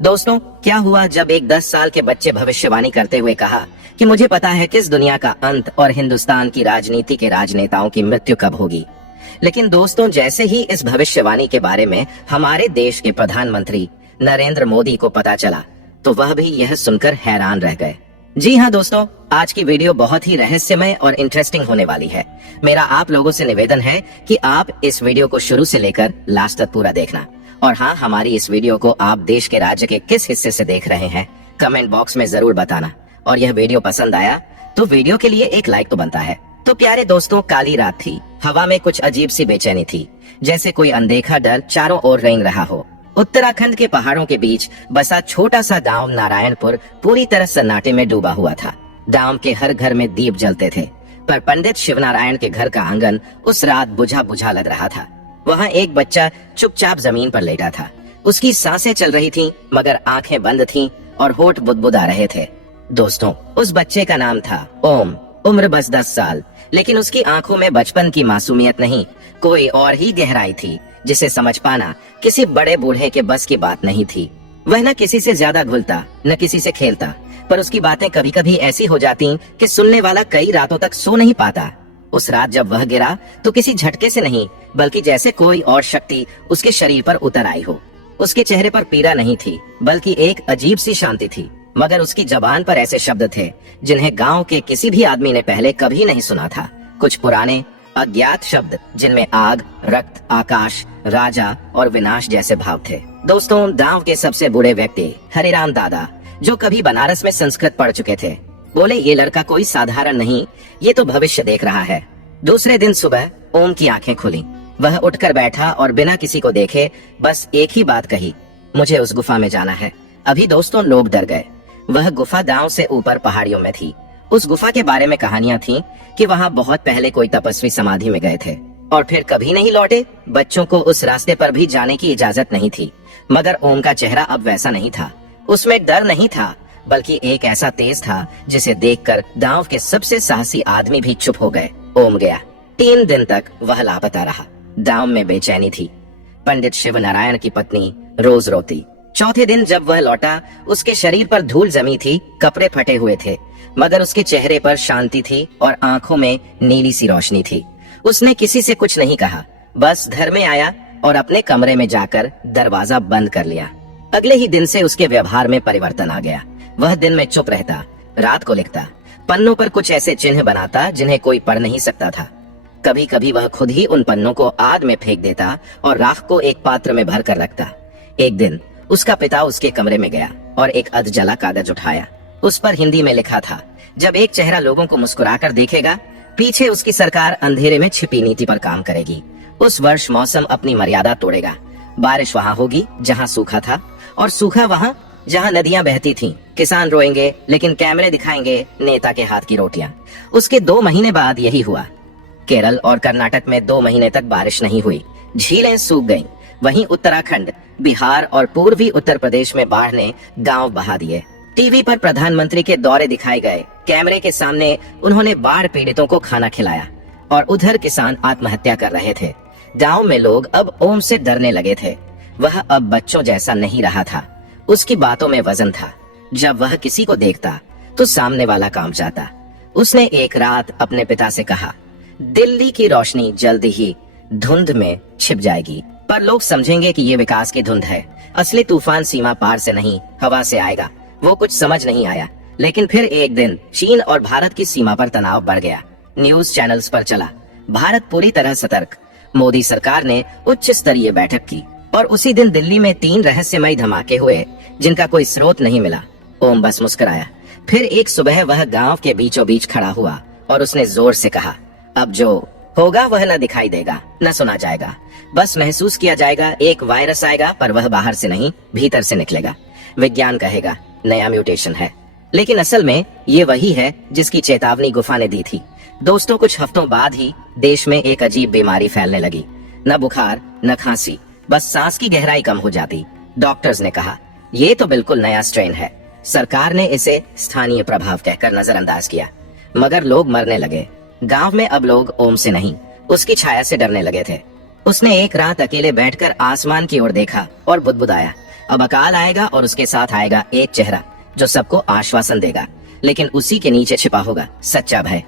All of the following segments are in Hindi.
दोस्तों, क्या हुआ जब एक 10 साल के बच्चे भविष्यवाणी करते हुए कहा कि मुझे पता है किस दुनिया का अंत और हिंदुस्तान की राजनीति के राजनेताओं की मृत्यु कब होगी। लेकिन दोस्तों, जैसे ही इस भविष्यवाणी के बारे में हमारे देश के प्रधानमंत्री नरेंद्र मोदी को पता चला, तो वह भी यह सुनकर हैरान रह गए। जी हाँ दोस्तों, आज की वीडियो बहुत ही रहस्यमय और इंटरेस्टिंग होने वाली है। मेरा आप लोगों से निवेदन है कि आप इस वीडियो को शुरू से लेकर लास्ट तक पूरा देखना। और हाँ, हमारी इस वीडियो को आप देश के राज्य के किस हिस्से से देख रहे हैं, कमेंट बॉक्स में जरूर बताना। और यह वीडियो पसंद आया तो वीडियो के लिए एक लाइक तो बनता है। तो प्यारे दोस्तों, काली रात थी। हवा में कुछ अजीब सी बेचैनी थी, जैसे कोई अनदेखा डर चारों ओर रेंग रहा हो। उत्तराखंड के पहाड़ों के बीच बसा छोटा सा गांव नारायणपुर पूरी तरह सन्नाटे में डूबा हुआ था। गांव के हर घर में दीप जलते थे, पर पंडित शिवनारायण के घर का आंगन उस रात बुझा बुझा लग रहा था। वहाँ एक बच्चा चुपचाप जमीन पर लेटा था। उसकी सांसें चल रही थीं, मगर आंखें बंद थीं और होठ बुदबुदा रहे थे। दोस्तों, उस बच्चे का नाम था ओम। उम्र बस 10 साल, लेकिन उसकी आंखों में बचपन की मासूमियत नहीं, कोई और ही गहराई थी जिसे समझ पाना किसी बड़े बूढ़े के बस की बात नहीं थी। वह न किसी से ज्यादा घुलता, न किसी से खेलता, पर उसकी बातें कभी कभी ऐसी हो जाती कि सुनने वाला कई रातों तक सो नहीं पाता। उस रात जब वह गिरा तो किसी झटके से नहीं, बल्कि जैसे कोई और शक्ति उसके शरीर पर उतर आई हो। उसके चेहरे पर पीड़ा नहीं थी, बल्कि एक अजीब सी शांति थी। मगर उसकी जबान पर ऐसे शब्द थे जिन्हें गांव के किसी भी आदमी ने पहले कभी नहीं सुना था। कुछ पुराने अज्ञात शब्द जिनमें आग, रक्त, आकाश, राजा और विनाश जैसे भाव थे। दोस्तों, गांव के सबसे बूढ़े व्यक्ति हरिराम दादा, जो कभी बनारस में संस्कृत पढ़ चुके थे, बोले, ये लड़का कोई साधारण नहीं, ये तो भविष्य देख रहा है। दूसरे दिन सुबह ओम की आंखें खुली। वह उठकर बैठा और बिना किसी को देखे बस एक ही बात कही, मुझे उस गुफा में जाना है। अभी दोस्तों, लोग डर गए। वह गुफा गांव से ऊपर पहाड़ियों में थी। उस गुफा के बारे में कहानियां थीं कि वहां बहुत पहले कोई तपस्वी समाधि में गए थे और फिर कभी नहीं लौटे। बच्चों को उस रास्ते पर भी जाने की इजाजत नहीं थी। मगर ओम का चेहरा अब वैसा नहीं था। उसमें डर नहीं था, बल्कि एक ऐसा तेज था जिसे देखकर गांव के सबसे साहसी आदमी भी चुप हो गए। ओम गया। 3 दिन तक वह लापता रहा। गांव में बेचैनी थी। पंडित शिवनारायण की पत्नी रोज रोती। चौथे दिन जब वह लौटा, उसके शरीर पर धूल जमी थी, कपड़े फटे हुए थे, मगर उसके चेहरे पर शांति थी और आंखों में नीली सी रोशनी थी। उसने किसी से कुछ नहीं कहा, बस घर में आया और अपने कमरे में जाकर दरवाजा बंद कर लिया। अगले ही दिन से उसके व्यवहार में परिवर्तन आ गया। वह दिन में चुप रहता, रात को लिखता, पन्नों पर कुछ ऐसे चिन्ह बनाता जिन्हें कोई पढ़ नहीं सकता था। कभी कभी वह खुद ही उन पन्नों को आग में फेंक देता और राख को एक पात्र में भर कर रखता। एक दिन उसका पिता उसके कमरे में गया और एक अध जला कागज उठाया। उस पर हिंदी में लिखा था, जब एक चेहरा लोगों को मुस्कुराकर देखेगा, पीछे उसकी सरकार अंधेरे में छिपी नीति पर काम करेगी। उस वर्ष मौसम अपनी मर्यादा तोड़ेगा। बारिश वहाँ होगी जहाँ सूखा था, और सूखा वहाँ जहाँ नदियां बहती थीं। किसान रोएंगे, लेकिन कैमरे दिखाएंगे नेता के हाथ की रोटियां। उसके 2 महीने बाद यही हुआ। केरल और कर्नाटक में 2 महीने तक बारिश नहीं हुई, झीलें सूख गईं। वहीं उत्तराखंड, बिहार और पूर्वी उत्तर प्रदेश में बाढ़ ने गांव बहा दिए। टीवी पर प्रधानमंत्री के दौरे दिखाए गए। कैमरे के सामने उन्होंने बाढ़ पीड़ितों को खाना खिलाया, और उधर किसान आत्महत्या कर रहे थे। गांव में लोग अब ओम से डरने लगे थे। वह अब बच्चों जैसा नहीं रहा था। उसकी बातों में वजन था। जब वह किसी को देखता तो सामने वाला कांप जाता। उसने एक रात अपने पिता से कहा, दिल्ली की रोशनी जल्द ही धुंध में छिप जाएगी, पर लोग समझेंगे कि ये विकास की धुंध है। असली तूफान सीमा पार से नहीं, हवा से आएगा। वो कुछ समझ नहीं आया। लेकिन फिर एक दिन चीन और भारत की सीमा पर तनाव बढ़ गया। न्यूज चैनल्स पर चला, भारत पूरी तरह सतर्क। मोदी सरकार ने उच्च स्तरीय बैठक की, और उसी दिन दिल्ली में 3 रहस्यमय धमाके हुए जिनका कोई स्रोत नहीं मिला। ओम बस मुस्कुराया। फिर एक सुबह वह गांव के बीचों बीच खड़ा हुआ और उसने जोर से कहा, अब जो होगा वह न दिखाई देगा, न सुना जाएगा, बस महसूस किया जाएगा। एक वायरस आएगा, पर वह बाहर से नहीं, भीतर से निकलेगा। विज्ञान कहेगा नया म्यूटेशन है, लेकिन असल में ये वही है जिसकी चेतावनी गुफा ने दी थी। दोस्तों, कुछ हफ्तों बाद ही देश में एक अजीब बीमारी फैलने लगी। न बुखार, न खांसी, बस सांस की गहराई कम हो जाती। डॉक्टर्स ने कहा, ये तो बिल्कुल नया स्ट्रेन है। सरकार ने इसे स्थानीय प्रभाव कहकर नजरअंदाज किया, मगर लोग मरने लगे। गांव में अब लोग ओम से नहीं, उसकी छाया से डरने लगे थे। उसने एक रात अकेले बैठकर आसमान की ओर देखा और बुदबुदाया, अब अकाल आएगा और उसके साथ आएगा एक चेहरा जो सबको आश्वासन देगा, लेकिन उसी के नीचे छिपा होगा सच्चा भय।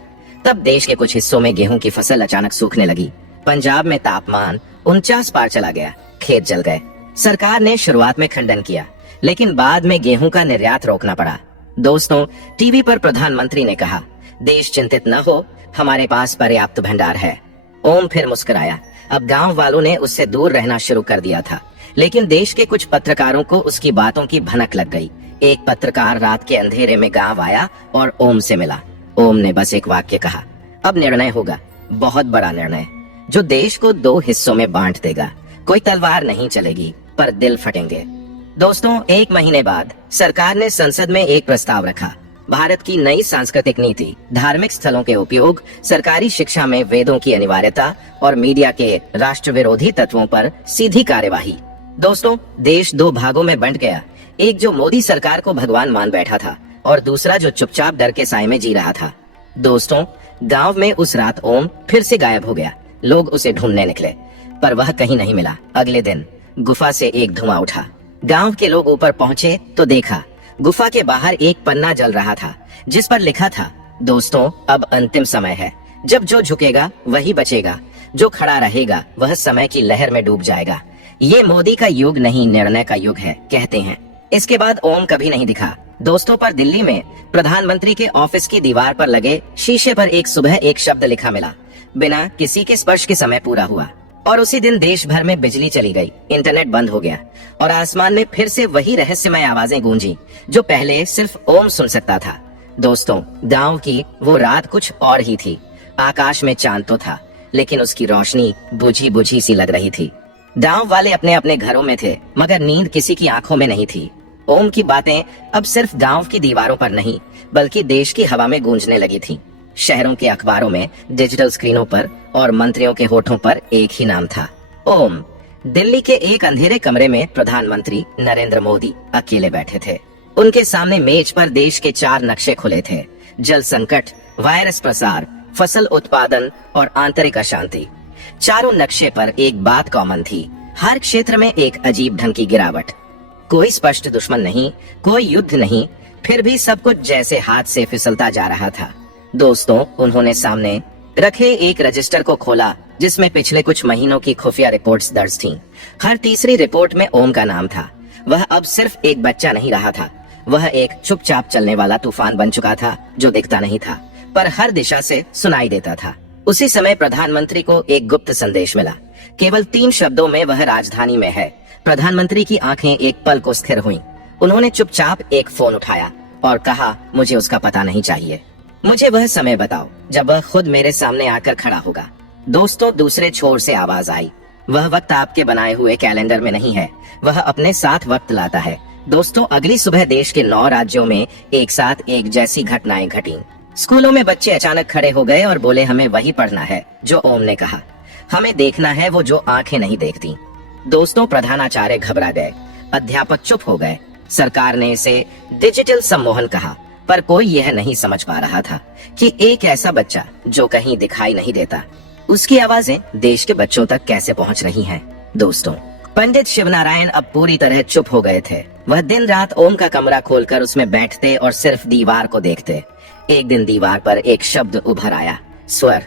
तब देश के कुछ हिस्सों में गेहूं की फसल अचानक सूखने लगी। पंजाब में तापमान 49 पार चला गया, खेत जल गए। सरकार ने शुरुआत में खंडन किया, लेकिन बाद में गेहूं का निर्यात रोकना पड़ा। दोस्तों, टीवी पर प्रधानमंत्री ने कहा, देश चिंतित न हो, हमारे पास पर्याप्त भंडार है। ओम फिर मुस्कुराया। अब गांव वालों ने उससे दूर रहना शुरू कर दिया था, लेकिन देश के कुछ पत्रकारों को उसकी बातों की भनक लग गई। एक पत्रकार रात के अंधेरे में गांव आया और ओम से मिला। ओम ने बस एक वाक्य कहा, अब निर्णय होगा, बहुत बड़ा निर्णय, जो देश को 2 हिस्सों में बांट देगा। कोई तलवार नहीं चलेगी, पर दिल फटेंगे। दोस्तों, 1 महीने बाद सरकार ने संसद में एक प्रस्ताव रखा। भारत की नई सांस्कृतिक नीति, धार्मिक स्थलों के उपयोग, सरकारी शिक्षा में वेदों की अनिवार्यता और मीडिया के राष्ट्र विरोधी तत्वों पर सीधी कार्यवाही। दोस्तों, देश 2 भागों में बंट गया। एक जो मोदी सरकार को भगवान मान बैठा था और दूसरा जो चुपचाप डर के साए में जी रहा था। दोस्तों, गांव में उस रात ओम फिर से गायब हो गया। लोग उसे ढूंढने निकले, पर वह कहीं नहीं मिला। अगले दिन गुफा से एक धुआं उठा। गांव के लोग ऊपर पहुंचे तो देखा गुफा के बाहर एक पन्ना जल रहा था, जिस पर लिखा था, दोस्तों, अब अंतिम समय है, जब जो झुकेगा वही बचेगा, जो खड़ा रहेगा वह समय की लहर में डूब जाएगा। ये मोदी का युग नहीं, निर्णय का युग है, कहते हैं। इसके बाद ओम कभी नहीं दिखा। दोस्तों, पर दिल्ली में प्रधानमंत्री के ऑफिस की दीवार पर लगे शीशे पर एक सुबह एक शब्द लिखा मिला, बिना किसी के स्पर्श के समय पूरा हुआ। और उसी दिन देश भर में बिजली चली गई, इंटरनेट बंद हो गया और आसमान में फिर से वही रहस्यमय आवाजें गूंजी जो पहले सिर्फ ओम सुन सकता था। दोस्तों, गांव की वो रात कुछ और ही थी। आकाश में चांद तो था, लेकिन उसकी रोशनी बुझी बुझी सी लग रही थी। गांव वाले अपने अपने घरों में थे, मगर नींद किसी की आंखों में नहीं थी। ओम की बातें अब सिर्फ गांव की दीवारों पर नहीं, बल्कि देश की हवा में गूंजने लगी थी। शहरों के अखबारों में, डिजिटल स्क्रीनों पर और मंत्रियों के होठों पर एक ही नाम था, ओम। दिल्ली के एक अंधेरे कमरे में प्रधानमंत्री नरेंद्र मोदी अकेले बैठे थे। उनके सामने मेज पर देश के 4 नक्शे खुले थे, जल संकट, वायरस प्रसार, फसल उत्पादन और आंतरिक अशांति। चारों नक्शे पर एक बात कॉमन थी, हर क्षेत्र में एक अजीब ढंग की गिरावट। कोई स्पष्ट दुश्मन नहीं, कोई युद्ध नहीं, फिर भी सब कुछ जैसे हाथ से फिसलता जा रहा था। दोस्तों, उन्होंने सामने रखे एक रजिस्टर को खोला, जिसमें पिछले कुछ महीनों की खुफिया रिपोर्ट्स दर्ज थीं। हर तीसरी रिपोर्ट में ओम का नाम था। वह अब सिर्फ एक बच्चा नहीं रहा था, वह एक चुपचाप चलने वाला तूफान बन चुका था, जो दिखता नहीं था पर हर दिशा से सुनाई देता था। उसी समय प्रधानमंत्री को एक गुप्त संदेश मिला। केवल 3 शब्दों में वह राजधानी में है। प्रधानमंत्री की आंखें एक पल को स्थिर हुईं। उन्होंने चुपचाप एक फोन उठाया और कहा, मुझे उसका पता नहीं चाहिए, मुझे वह समय बताओ जब वह खुद मेरे सामने आकर खड़ा होगा। दोस्तों, दूसरे छोर से आवाज आई, वह वक्त आपके बनाए हुए कैलेंडर में नहीं है, वह अपने साथ वक्त लाता है। दोस्तों, अगली सुबह देश के 9 राज्यों में एक साथ एक जैसी घटनाएं घटी। स्कूलों में बच्चे अचानक खड़े हो गए और बोले, हमें वही पढ़ना है जो ओम ने कहा, हमें देखना है वो जो आंखें नहीं देखती। दोस्तों, प्रधानाचार्य घबरा गए, अध्यापक चुप हो गए। सरकार ने इसे डिजिटल सम्मोहन कहा, पर कोई यह नहीं समझ पा रहा था कि एक ऐसा बच्चा जो कहीं दिखाई नहीं देता, उसकी आवाजें देश के बच्चों तक कैसे पहुंच रही हैं। दोस्तों, पंडित शिवनारायण अब पूरी तरह चुप हो गए थे। वह दिन रात ओम का कमरा खोलकर उसमें बैठते और सिर्फ दीवार को देखते। एक दिन दीवार पर एक शब्द उभर आया, स्वर।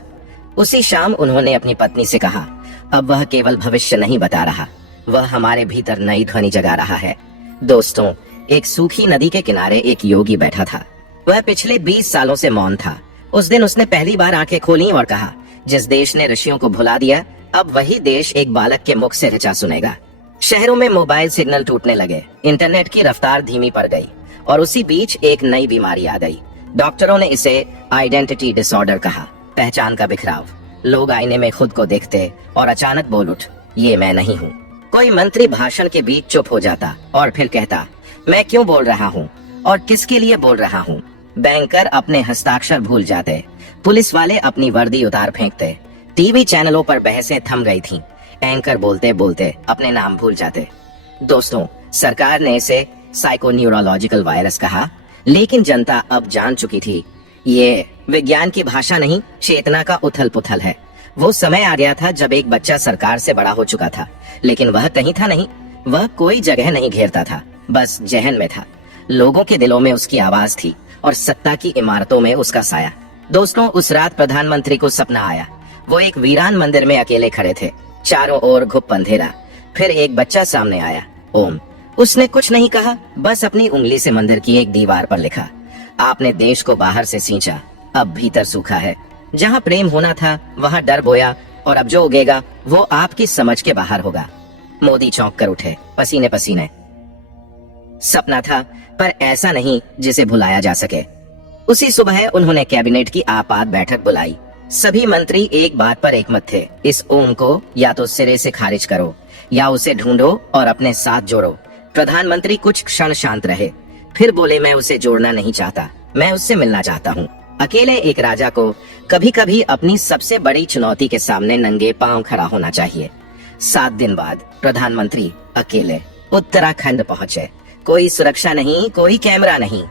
उसी शाम उन्होंने अपनी पत्नी से कहा, अब वह केवल भविष्य नहीं बता रहा, वह हमारे भीतर नई ध्वनि जगा रहा है। दोस्तों, एक सूखी नदी के किनारे एक योगी बैठा था। वह पिछले 20 सालों से मौन था। उस दिन उसने पहली बार आंखें खोली और कहा, जिस देश ने ऋषियों को भुला दिया, अब वही देश एक बालक के मुख से ऋचा सुनेगा। शहरों में मोबाइल सिग्नल टूटने लगे, इंटरनेट की रफ्तार धीमी पड़ गई और उसी बीच एक नई बीमारी आ गई। डॉक्टरों ने इसे आइडेंटिटी डिसऑर्डर कहा, पहचान का बिखराव। लोग आईने में खुद को देखते और अचानक बोल उठ, ये मैं नहीं हूँ। कोई मंत्री भाषण के बीच चुप हो जाता और फिर कहता, मैं क्यों बोल रहा हूँ और किसके लिए बोल रहा हूँ। बैंकर अपने हस्ताक्षर भूल जाते, पुलिस वाले अपनी वर्दी उतार फेंकते, टीवी चैनलों पर बहसें थम गई थीं, एंकर बोलते बोलते अपने नाम भूल जाते। दोस्तों, सरकार ने इसे साइकोन्यूरोलॉजिकल वायरस कहा, लेकिन जनता अब जान चुकी थी, ये विज्ञान की भाषा नहीं, चेतना का उथल पुथल है। वो समय आ गया था जब एक बच्चा सरकार से बड़ा हो चुका था, लेकिन वह कहीं था नहीं, वह कोई जगह नहीं घेरता था, बस जहन में था। लोगों के दिलों में उसकी आवाज थी और सत्ता की इमारतों में उसका साया। दोस्तों, उस रात प्रधानमंत्री को सपना आया। वो एक वीरान मंदिर में अकेले खड़े थे, चारों ओर घुप अंधेरा। फिर एक बच्चा सामने आया, ओम। उसने कुछ नहीं कहा, बस अपनी उंगली से मंदिर की एक दीवार पर लिखा, आपने देश को बाहर से सींचा, अब भीतर सूखा है। जहाँ प्रेम होना था वहाँ डर बोया, और अब जो उगेगा वो आपकी समझ के बाहर होगा। मोदी चौंक कर उठे, पसीने पसीने। सपना था, पर ऐसा नहीं जिसे भुलाया जा सके। उसी सुबह उन्होंने कैबिनेट की आपात बैठक बुलाई। सभी मंत्री एक बात पर एकमत थे, इस ओम को या तो सिरे से खारिज करो या उसे ढूंढो और अपने साथ जोड़ो। प्रधानमंत्री कुछ क्षण शांत रहे, फिर बोले, मैं उसे जोड़ना नहीं चाहता, मैं उससे मिलना चाहता हूँ। अकेले एक राजा को कभी कभी अपनी सबसे बड़ी चुनौती के सामने नंगे पांव खड़ा होना चाहिए। 7 दिन बाद प्रधानमंत्री अकेले उत्तराखंड पहुंचे। कोई सुरक्षा नहीं, कोई कैमरा नहीं,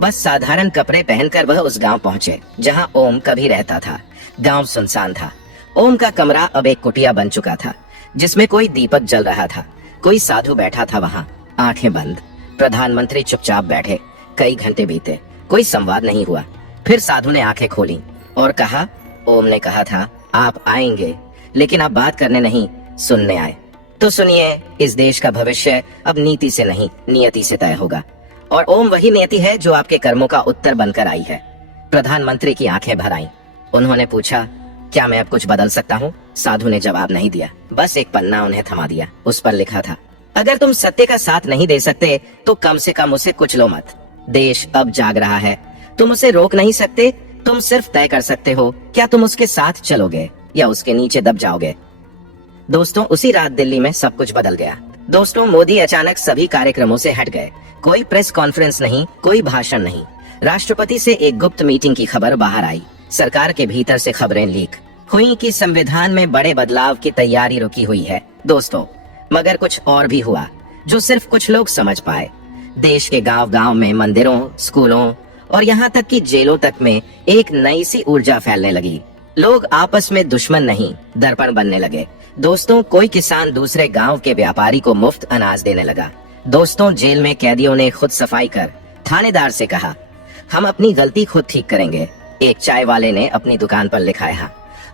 बस साधारण कपड़े पहनकर वह उस गांव पहुंचे जहां ओम कभी रहता था। गांव सुनसान था। ओम का कमरा अब एक कुटिया बन चुका था, जिसमें कोई दीपक जल रहा था। कोई साधु बैठा था वहां, आंखें बंद। प्रधानमंत्री चुपचाप बैठे। कई घंटे बीते, कोई संवाद नहीं हुआ। फिर साधु ने आंखें खोली और कहा, ओम ने कहा था आप आएंगे, लेकिन आप बात करने नहीं, सुनने आए। तो सुनिए, इस देश का भविष्य अब नीति से नहीं, नियति से तय होगा। और ओम वही नियति है जो आपके कर्मों का उत्तर बनकर आई है। प्रधानमंत्री की आंखें भर आईं। उन्होंने पूछा, क्या मैं अब कुछ बदल सकता हूँ? साधु ने जवाब नहीं दिया, बस एक पन्ना उन्हें थमा दिया। उस पर लिखा था, अगर तुम सत्य का साथ नहीं दे सकते तो कम से कम उसे कुचलो लो मत। देश अब जाग रहा है, तुम उसे रोक नहीं सकते, तुम सिर्फ तय कर सकते हो, क्या तुम उसके साथ चलोगे या उसके नीचे दब जाओगे। दोस्तों, उसी रात दिल्ली में सब कुछ बदल गया। दोस्तों, मोदी अचानक सभी कार्यक्रमों से हट गए। कोई प्रेस कॉन्फ्रेंस नहीं, कोई भाषण नहीं। राष्ट्रपति से एक गुप्त मीटिंग की खबर बाहर आई। सरकार के भीतर से खबरें लीक हुई कि संविधान में बड़े बदलाव की तैयारी रुकी हुई है। दोस्तों, मगर कुछ और भी हुआ जो सिर्फ कुछ लोग समझ पाए। देश के गांव-गांव में, मंदिरों, स्कूलों और यहाँ तक कि जेलों तक में एक नई सी ऊर्जा फैलने लगी। लोग आपस में दुश्मन नहीं, दर्पण बनने लगे। दोस्तों, कोई किसान दूसरे गांव के व्यापारी को मुफ्त अनाज देने लगा। दोस्तों, जेल में कैदियों ने खुद सफाई कर थानेदार से कहा, हम अपनी गलती खुद ठीक करेंगे। एक चाय वाले ने अपनी दुकान पर लिखाया,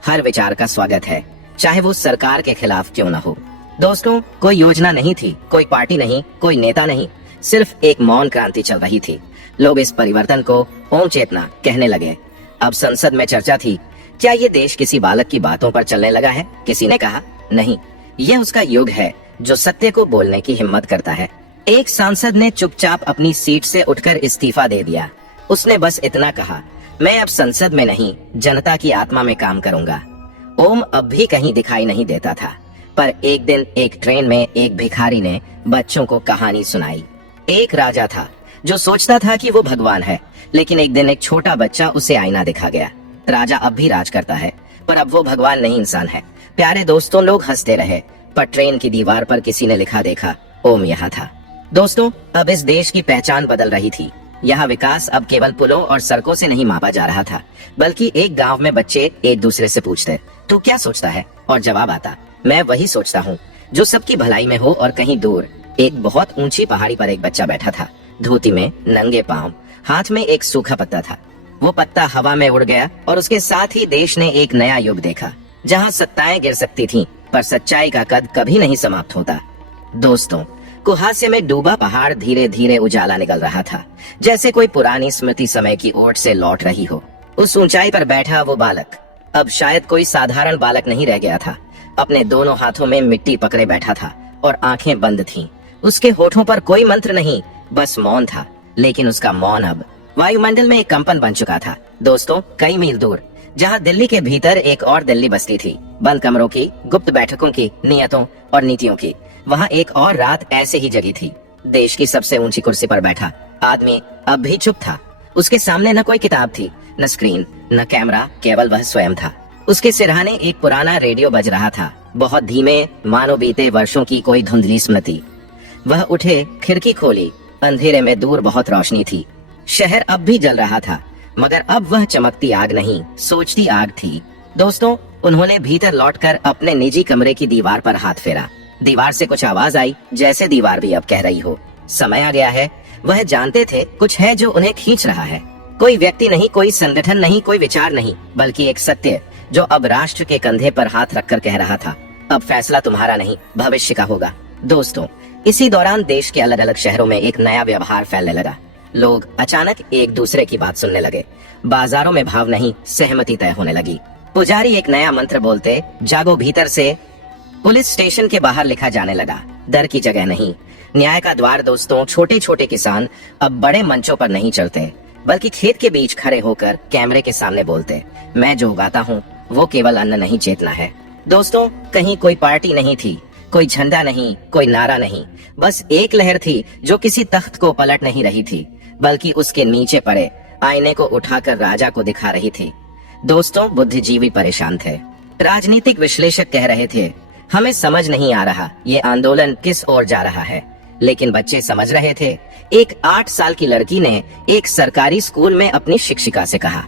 हर विचार का स्वागत है, चाहे वो सरकार के खिलाफ क्यों न हो। दोस्तों, कोई योजना नहीं थी, कोई पार्टी नहीं, कोई नेता नहीं, सिर्फ एक मौन क्रांति चल रही थी। लोग इस परिवर्तन को ओम चेतना कहने लगे। अब संसद में चर्चा थी, क्या ये देश किसी बालक की बातों पर चलने लगा है? किसी ने कहा, नहीं, यह उसका युग है जो सत्य को बोलने की हिम्मत करता है। एक सांसद ने चुपचाप अपनी सीट से उठकर इस्तीफा दे दिया। उसने बस इतना कहा, मैं अब संसद में नहीं, जनता की आत्मा में काम करूंगा। ओम अब भी कहीं दिखाई नहीं देता था, पर एक दिन एक ट्रेन में एक भिखारी ने बच्चों को कहानी सुनाई। एक राजा था जो सोचता था कि वो भगवान है, लेकिन एक दिन एक छोटा बच्चा उसे आईना दिखा गया। राजा अब भी राज करता है, पर अब वो भगवान नहीं, इंसान है। प्यारे दोस्तों, लोग हंसते रहे, पर ट्रेन की दीवार पर किसी ने लिखा देखा, ओम यहाँ था। दोस्तों, अब इस देश की पहचान बदल रही थी। यहाँ विकास अब केवल पुलों और सड़कों से नहीं मापा जा रहा था, बल्कि एक गांव में बच्चे एक दूसरे से पूछते, तू क्या सोचता है? और जवाब आता, मैं वही सोचता हूँ जो सबकी भलाई में हो। और कहीं दूर एक बहुत ऊंची पहाड़ी पर एक बच्चा बैठा था, धोती में, नंगे पांव, हाथ में एक सूखा पत्ता था। वो पत्ता हवा में उड़ गया और उसके साथ ही देश ने एक नया युग देखा, जहाँ सत्ताएं गिर सकती थीं, पर सच्चाई का कद कभी नहीं समाप्त होता। दोस्तों, कुहासे में डूबा पहाड़ धीरे धीरे उजाला निकल रहा था, जैसे कोई पुरानी स्मृति समय की ओट से लौट रही हो। उस ऊंचाई पर बैठा वो बालक अब शायद कोई साधारण बालक नहीं रह गया था। अपने दोनों हाथों में मिट्टी पकड़े बैठा था और आंखें बंद थीं। उसके होठों पर कोई मंत्र नहीं, बस मौन था। लेकिन उसका मौन अब वायुमंडल में एक कंपन बन चुका था। दोस्तों, कई मील दूर, जहाँ दिल्ली के भीतर एक और दिल्ली बसती थी, बंद कमरों की, गुप्त बैठकों की, नियतों और नीतियों की, वहाँ एक और रात ऐसे ही जगी थी। देश की सबसे ऊंची कुर्सी पर बैठा आदमी अब भी चुप था। उसके सामने न कोई किताब थी, न स्क्रीन, न कैमरा, केवल वह स्वयं था। उसके सिरहाने एक पुराना रेडियो बज रहा था, बहुत धीमे, मानो बीते वर्षों की कोई धुंधली स्मृति। वह उठे, खिड़की खोली। अंधेरे में दूर बहुत रोशनी थी। शहर अब भी जल रहा था, मगर अब वह चमकती आग नहीं, सोचती आग थी। दोस्तों, उन्होंने भीतर लौटकर अपने निजी कमरे की दीवार पर हाथ फेरा। दीवार से कुछ आवाज आई, जैसे दीवार भी अब कह रही हो समय आ गया है। वह जानते थे कुछ है जो उन्हें खींच रहा है। कोई व्यक्ति नहीं, कोई संगठन नहीं, कोई विचार नहीं, बल्कि एक सत्य जो अब राष्ट्र के कंधे पर हाथ रखकर कह रहा था, अब फैसला तुम्हारा नहीं, भविष्य का होगा। दोस्तों, इसी दौरान देश के अलग अलग शहरों में एक नया व्यवहार फैलने लगा। लोग अचानक एक दूसरे की बात सुनने लगे। बाजारों में भाव नहीं, सहमति तय होने लगी। पुजारी एक नया मंत्र बोलते, जागो भीतर से। पुलिस स्टेशन के बाहर लिखा जाने लगा, डर की जगह नहीं, न्याय का द्वार। दोस्तों, छोटे छोटे किसान अब बड़े मंचों पर नहीं चलते, बल्कि खेत के बीच खड़े होकर कैमरे के सामने बोलते, मैं जो उगाता हूँ वो केवल अन्न नहीं, चेतना है। दोस्तों, कहीं कोई पार्टी नहीं थी, कोई झंडा नहीं, कोई नारा नहीं, बस एक लहर थी जो किसी तख्त को पलट नहीं रही थी, बल्कि उसके नीचे पड़े आईने को उठाकर राजा को दिखा रही थी। दोस्तों, बुद्धिजीवी परेशान थे। राजनीतिक विश्लेषक कह रहे थे, हमें समझ नहीं आ रहा ये आंदोलन किस ओर जा रहा है। लेकिन बच्चे समझ रहे थे। एक 8 साल की लड़की ने एक सरकारी स्कूल में अपनी शिक्षिका से कहा,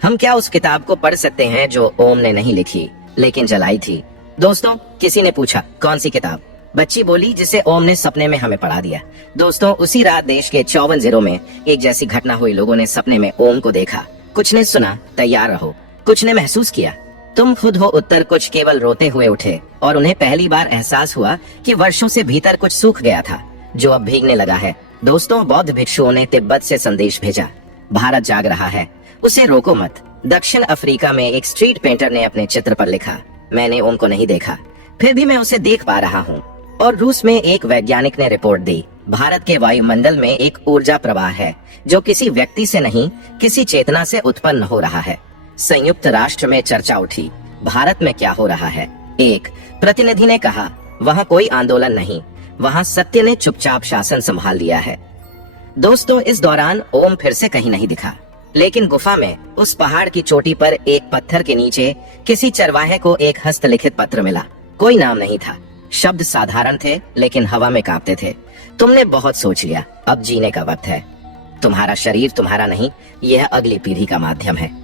हम क्या उस किताब को पढ़ सकते हैं जो ओम ने नहीं लिखी लेकिन जलाई थी? दोस्तों, किसी ने पूछा, कौन सी किताब? बच्ची बोली, जिसे ओम ने सपने में हमें पढ़ा दिया। दोस्तों, उसी रात देश के 54 जिलों में एक जैसी घटना हुई। लोगों ने सपने में ओम को देखा। कुछ ने सुना, तैयार रहो। कुछ ने महसूस किया, तुम खुद हो उत्तर। कुछ केवल रोते हुए उठे और उन्हें पहली बार एहसास हुआ कि वर्षों से भीतर कुछ सूख गया था जो अब भीगने लगा है। दोस्तों, बौद्ध भिक्षुओं ने तिब्बत से संदेश भेजा, भारत जाग रहा है, उसे रोको मत। दक्षिण अफ्रीका में एक स्ट्रीट पेंटर ने अपने चित्र पर लिखा, मैंने ओम को नहीं देखा, फिर भी मैं उसे देख पा रहा हूँ। और रूस में एक वैज्ञानिक ने रिपोर्ट दी, भारत के वायुमंडल में एक ऊर्जा प्रवाह है जो किसी व्यक्ति से नहीं, किसी चेतना से उत्पन्न हो रहा है। संयुक्त राष्ट्र में चर्चा उठी, भारत में क्या हो रहा है? एक प्रतिनिधि ने कहा, वहाँ कोई आंदोलन नहीं, वहाँ सत्य ने चुपचाप शासन संभाल लिया है। दोस्तों, इस दौरान ओम फिर से कहीं नहीं दिखा, लेकिन गुफा में उस पहाड़ की चोटी पर एक पत्थर के नीचे किसी चरवाहे को एक हस्तलिखित पत्र मिला। कोई नाम नहीं था, शब्द साधारण थे लेकिन हवा में कांपते थे। तुमने बहुत सोच लिया, अब जीने का वक्त है। तुम्हारा शरीर तुम्हारा नहीं, यह अगली पीढ़ी का माध्यम है।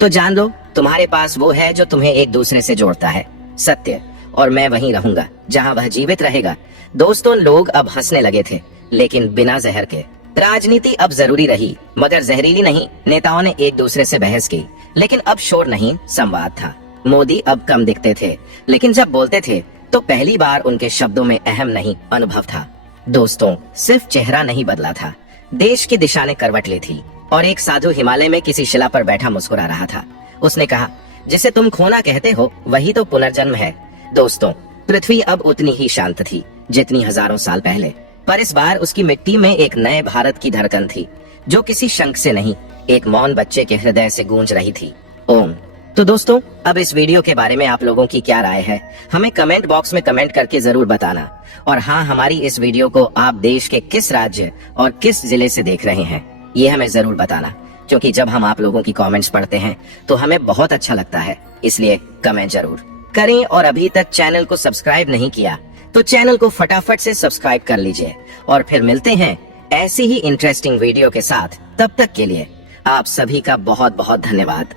तो जान लो, तुम्हारे पास वो है जो तुम्हें एक दूसरे से जोड़ता है, सत्य। और मैं वहीं रहूंगा जहां वह जीवित रहेगा। दोस्तों, लोग अब हंसने लगे थे, लेकिन बिना जहर के। राजनीति अब जरूरी रही, मगर जहरीली नहीं। नेताओं ने एक दूसरे से बहस की, लेकिन अब शोर नहीं, संवाद था। मोदी अब कम दिखते थे, लेकिन जब बोलते थे तो पहली बार उनके शब्दों में अहम नहीं, अनुभव था। दोस्तों, सिर्फ चेहरा नहीं बदला था, देश की दिशा ने करवट ली थी। और एक साधु हिमालय में किसी शिला पर बैठा मुस्कुरा रहा था। उसने कहा, जिसे तुम खोना कहते हो वही तो पुनर्जन्म है। दोस्तों, पृथ्वी अब उतनी ही शांत थी जितनी हजारों साल पहले, पर इस बार उसकी मिट्टी में एक नए भारत की धड़कन थी जो किसी शंख से नहीं, एक मौन बच्चे के हृदय से गूंज रही थी, ओम। तो दोस्तों, अब इस वीडियो के बारे में आप लोगों की क्या राय है, हमें कमेंट बॉक्स में कमेंट करके जरूर बताना। और हाँ, हमारी इस वीडियो को आप देश के किस राज्य और किस जिले से देख रहे हैं, ये हमें जरूर बताना, क्योंकि जब हम आप लोगों की कमेंट्स पढ़ते हैं तो हमें बहुत अच्छा लगता है। इसलिए कमेंट जरूर करें। और अभी तक चैनल को सब्सक्राइब नहीं किया तो चैनल को फटाफट से सब्सक्राइब कर लीजिए। और फिर मिलते हैं ऐसी ही इंटरेस्टिंग वीडियो के साथ। तब तक के लिए आप सभी का बहुत बहुत धन्यवाद।